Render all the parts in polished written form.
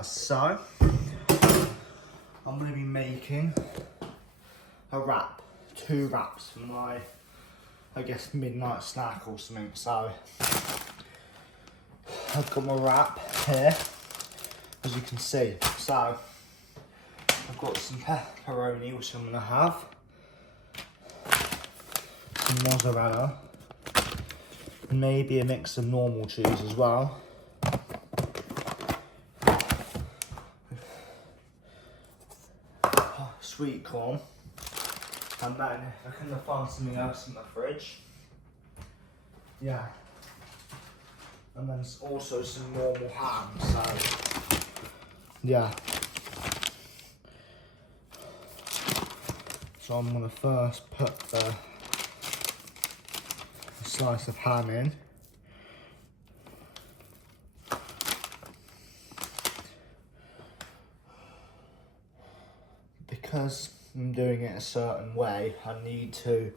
So, I'm going to be making a wrap, 2 wraps for my, I guess, midnight snack or something. So, I've got my wrap here, as you can see. So, I've got some pepperoni, which I'm going to have, some mozzarella, maybe a mix of normal cheese as well. Sweet corn, and then I can find something else in the fridge. Yeah, and then also some normal ham. So yeah, so I'm gonna first put the slice of ham in. Because I'm doing it a certain way, I need to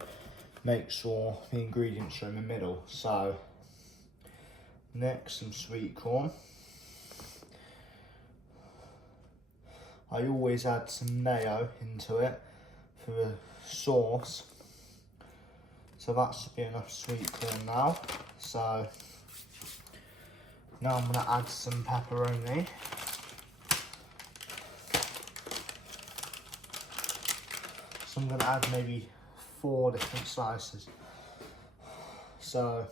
make sure the ingredients are in the middle. So, next, some sweet corn. I always add some mayo into it for the sauce. So that should be enough sweet corn now. So, now I'm going to add some pepperoni. So I'm going to add maybe 4 different slices. So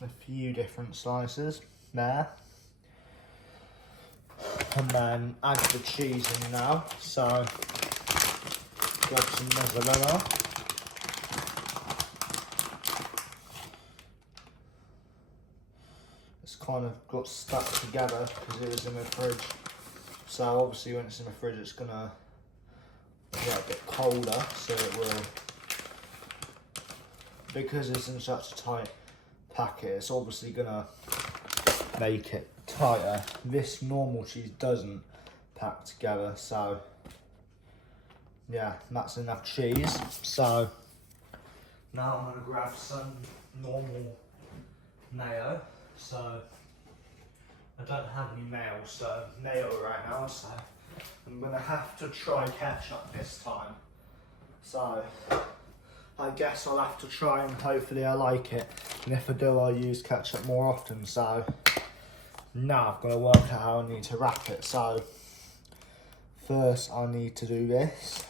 a few different slices there. And then add the cheese in now. So grab some mozzarella. Kind of got stuck together because it was in the fridge. So obviously when it's in the fridge it's gonna get a bit colder, so it will, because it's in such a tight packet, it's obviously gonna make it tighter. This normal cheese doesn't pack together, so yeah, that's enough cheese. So now I'm gonna grab some normal mayo. So I don't have any mayo right now, so I'm gonna have to try ketchup this time. So I guess I'll have to try and hopefully I like it. And if I do, I'll use ketchup more often. So now I've got to work out how I need to wrap it. So first I need to do this.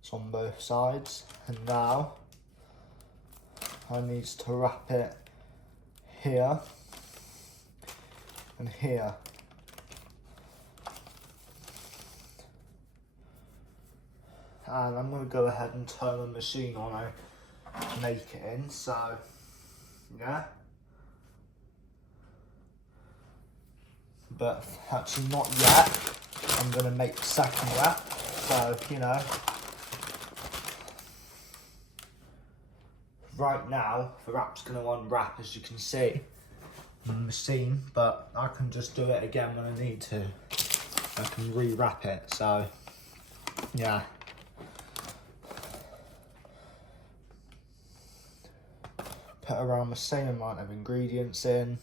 It's on both sides, and now I need to wrap it here and here. And I'm going to go ahead and turn the machine on to make it in. So, yeah. But actually not yet. I'm going to make the second wrap. So, you know. Right now, the wrap's going to unwrap, as you can see in the machine, but I can just do it again when I need to. I can re-wrap it, so yeah. Put around the same amount of ingredients in.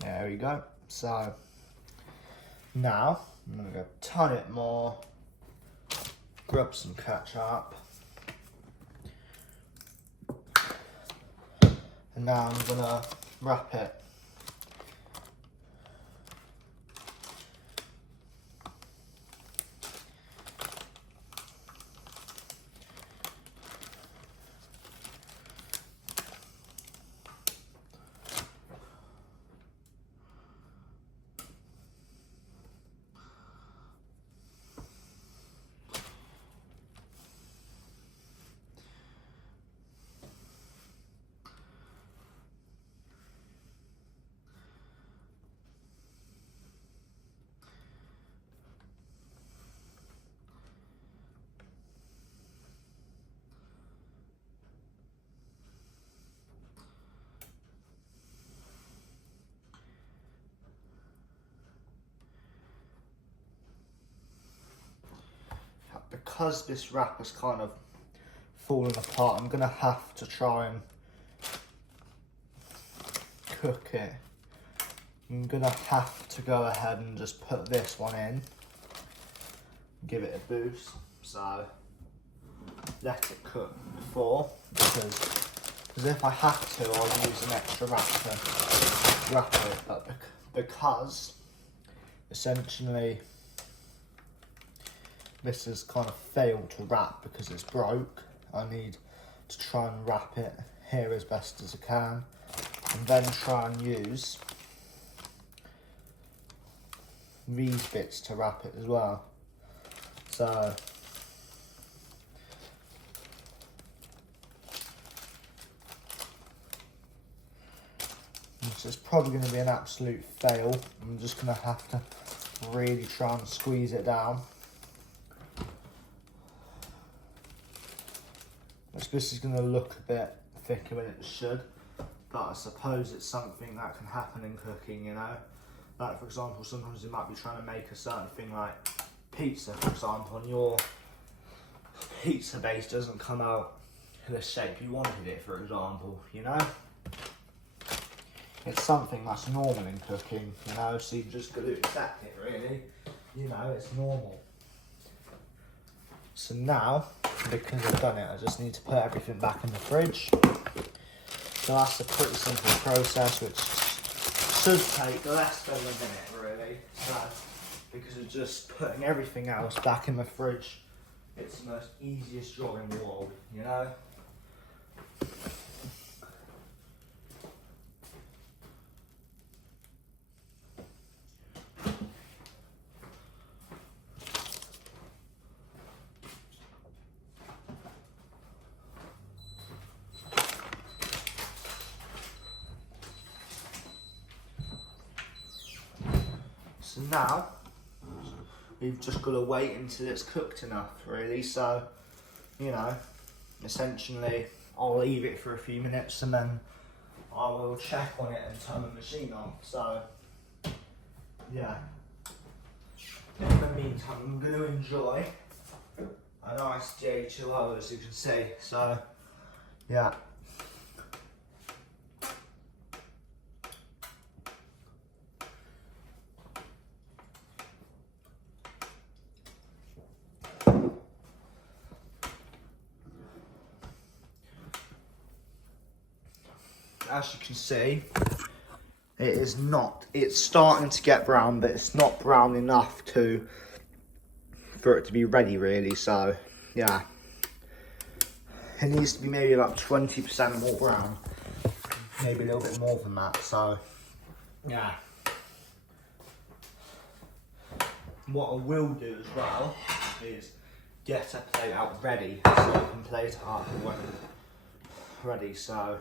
There we go. So now I'm going to go ton it more, grab some ketchup, and now I'm going to wrap it. because this wrapper's kind of falling apart, I'm gonna have to try and cook it. I'm gonna have to go ahead and just put this one in, give it a boost, so let it cook before, because if I have to, I'll use an extra wrap to wrap it, but because essentially this has kind of failed to wrap because it's broke, I need to try and wrap it here as best as I can, and then try and use these bits to wrap it as well. So this is probably going to be an absolute fail. I'm just going to have to really try and squeeze it down. This is going to look a bit thicker than it should, but I suppose it's something that can happen in cooking, you know. Like for example, sometimes you might be trying to make a certain thing like pizza, for example, and your pizza base doesn't come out in the shape you wanted it, for example, you know. It's something that's normal in cooking, you know, so you've just got to accept it, really. You know, it's normal. So now, because I've done it, I just need to put everything back in the fridge. So that's a pretty simple process, which should take less than a minute, really. So, because of just putting everything else back in the fridge, it's the most easiest job in the world, you know? So now, we've just got to wait until it's cooked enough, really. So, you know, essentially, I'll leave it for a few minutes and then I will check on it and turn the machine on. So, yeah. In the meantime, I'm going to enjoy a nice J2O, as you can see. So, yeah. As you can see, it's starting to get brown, but it's not brown enough for it to be ready, really. So, yeah. It needs to be maybe about 20% more brown. Maybe a little bit more than that, so, yeah. What I will do as well is get a plate out ready, so I can plate it up when ready, so,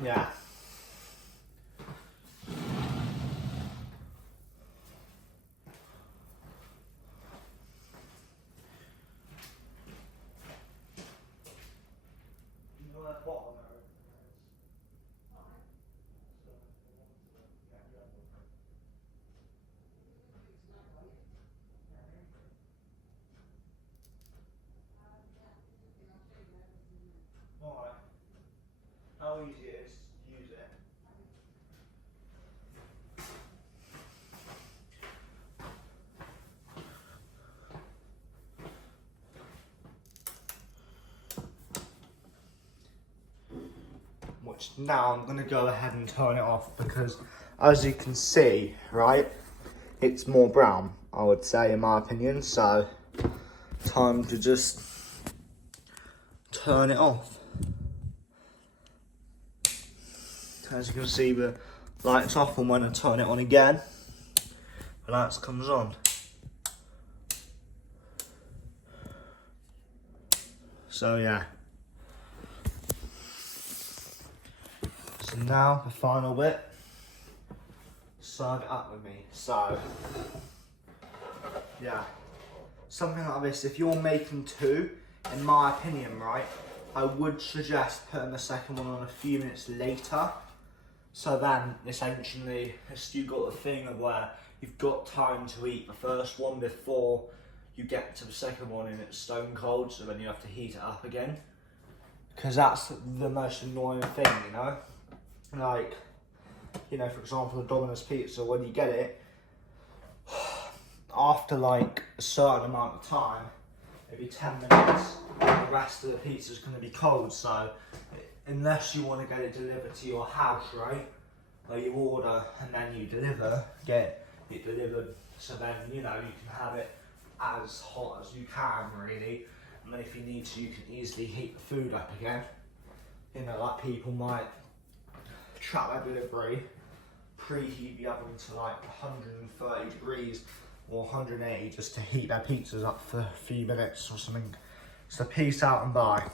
yeah. Alright. How easy it is to use it. Which now I'm going to go ahead and turn it off, because as you can see, right, it's more brown, I would say, in my opinion. So time to just turn it off. As you can see, the light's off, and when I turn it on again, the light comes on. So yeah. So now the final bit, serve it up with me. So yeah, something like this, if you're making two, in my opinion, right, I would suggest putting the second one on a few minutes later. So then, essentially, you've got the thing of where you've got time to eat the first one before you get to the second one and it's stone cold, so then you have to heat it up again. Because that's the most annoying thing, you know? Like, you know, for example, a Domino's pizza, when you get it, after like a certain amount of time, maybe 10 minutes, the rest of the pizza is going to be cold. So unless you want to get it delivered to your house, right, where you order and then you get it delivered, so then, you know, you can have it as hot as you can, really. And then if you need to, you can easily heat the food up again. You know, like people might track their delivery, preheat the oven to like 130 degrees or 180 just to heat their pizzas up for a few minutes or something. So peace out and bye.